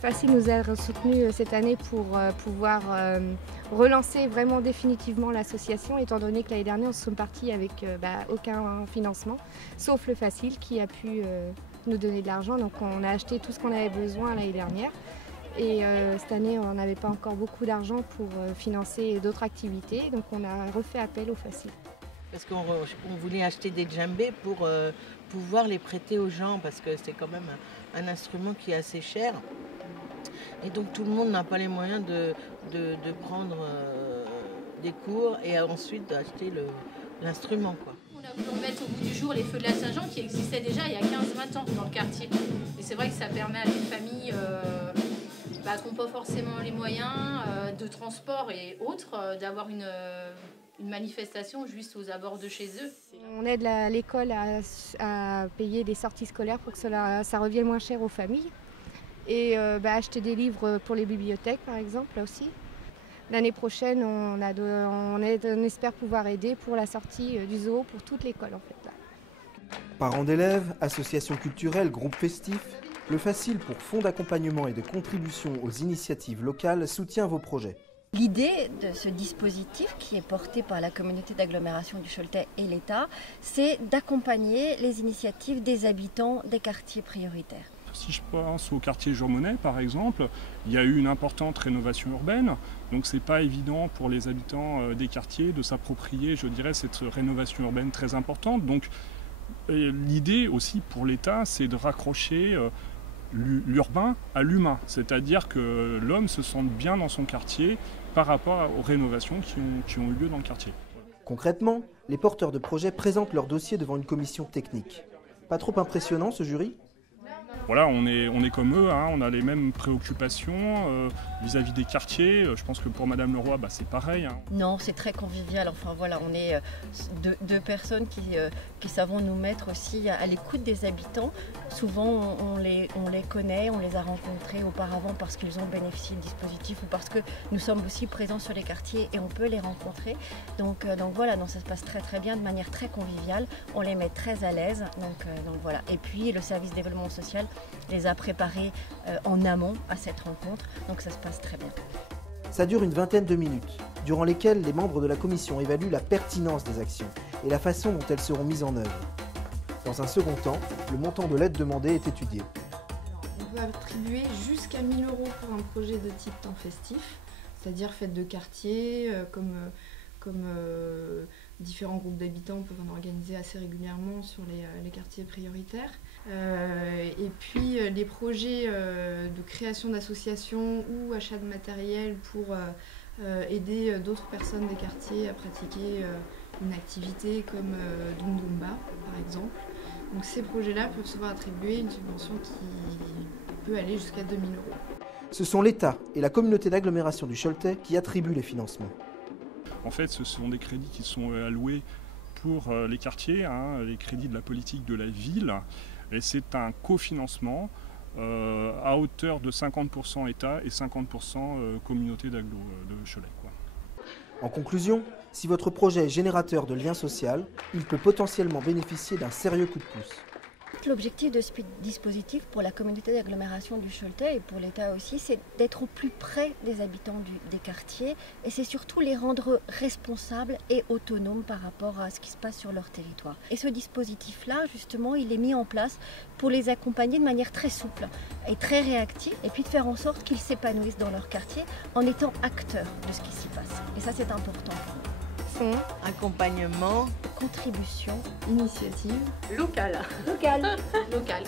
Facile nous a soutenus cette année pour pouvoir relancer vraiment définitivement l'association, étant donné que l'année dernière, nous sommes partis avec aucun financement, sauf le Facile qui a pu nous donner de l'argent. Donc on a acheté tout ce qu'on avait besoin l'année dernière. Et cette année, on n'avait pas encore beaucoup d'argent pour financer d'autres activités, donc on a refait appel au Facile. Parce qu'on voulait acheter des djembés pour pouvoir les prêter aux gens, parce que c'est quand même un instrument qui est assez cher. Et donc tout le monde n'a pas les moyens de prendre des cours et ensuite d'acheter l'instrument, quoi. On a voulu remettre au bout du jour les feux de la Saint-Jean qui existaient déjà il y a 15-20 ans dans le quartier. Et c'est vrai que ça permet à des familles qui n'ont pas forcément les moyens de transport et autres d'avoir une manifestation juste aux abords de chez eux. On aide l'école à payer des sorties scolaires pour que ça revienne moins cher aux familles. Et acheter des livres pour les bibliothèques, par exemple, là aussi. L'année prochaine, on espère pouvoir aider pour la sortie du zoo pour toute l'école, en fait. Là. Parents d'élèves, associations culturelles, groupes festifs, le Facile pour fonds d'accompagnement et de contribution aux initiatives locales soutient vos projets. L'idée de ce dispositif qui est porté par la communauté d'agglomération du Choletais et l'État, c'est d'accompagner les initiatives des habitants des quartiers prioritaires. Si je pense au quartier Jean Monnet par exemple, il y a eu une importante rénovation urbaine, donc c'est pas évident pour les habitants des quartiers de s'approprier, je dirais, cette rénovation urbaine très importante. Donc l'idée aussi pour l'État, c'est de raccrocher l'urbain à l'humain, c'est-à-dire que l'homme se sente bien dans son quartier par rapport aux rénovations qui ont eu lieu dans le quartier. Concrètement, les porteurs de projets présentent leur dossier devant une commission technique. Pas trop impressionnant ce jury ? Voilà, on est comme eux, hein, on a les mêmes préoccupations vis-à-vis des quartiers. Je pense que pour Madame Leroy, c'est pareil. Hein. Non, c'est très convivial. Enfin voilà, on est deux personnes qui savons nous mettre aussi à l'écoute des habitants. Souvent, on les connaît, on les a rencontrés auparavant parce qu'ils ont bénéficié du dispositif ou parce que nous sommes aussi présents sur les quartiers et on peut les rencontrer. Donc voilà, ça se passe très très bien, de manière très conviviale. On les met très à l'aise. Donc voilà. Et puis le service développement social les a préparés en amont à cette rencontre, donc ça se passe très bien. Ça dure une vingtaine de minutes, durant lesquelles les membres de la commission évaluent la pertinence des actions et la façon dont elles seront mises en œuvre. Dans un second temps, le montant de l'aide demandée est étudié. On peut attribuer jusqu'à 1 000 € pour un projet de type temps festif, c'est-à-dire fête de quartier, comme différents groupes d'habitants peuvent en organiser assez régulièrement sur les quartiers prioritaires. Et puis les projets de création d'associations ou achat de matériel pour aider d'autres personnes des quartiers à pratiquer une activité comme Dundumba par exemple. Donc ces projets-là peuvent se voir attribuer une subvention qui peut aller jusqu'à 2 000 €. Ce sont l'État et la communauté d'agglomération du Choletais qui attribuent les financements. En fait, ce sont des crédits qui sont alloués pour les quartiers, les crédits de la politique de la ville. Et c'est un cofinancement à hauteur de 50% État et 50% communauté d'agglo de Cholet. En conclusion, si votre projet est générateur de lien social, il peut potentiellement bénéficier d'un sérieux coup de pouce. L'objectif de ce dispositif pour la communauté d'agglomération du Choletais et pour l'État aussi, c'est d'être au plus près des habitants des quartiers et c'est surtout les rendre responsables et autonomes par rapport à ce qui se passe sur leur territoire. Et ce dispositif-là, justement, il est mis en place pour les accompagner de manière très souple et très réactive et puis de faire en sorte qu'ils s'épanouissent dans leur quartier en étant acteurs de ce qui s'y passe. Et ça, c'est important pour nous. Fonds, accompagnement, contribution, initiative locale. locale. Locale.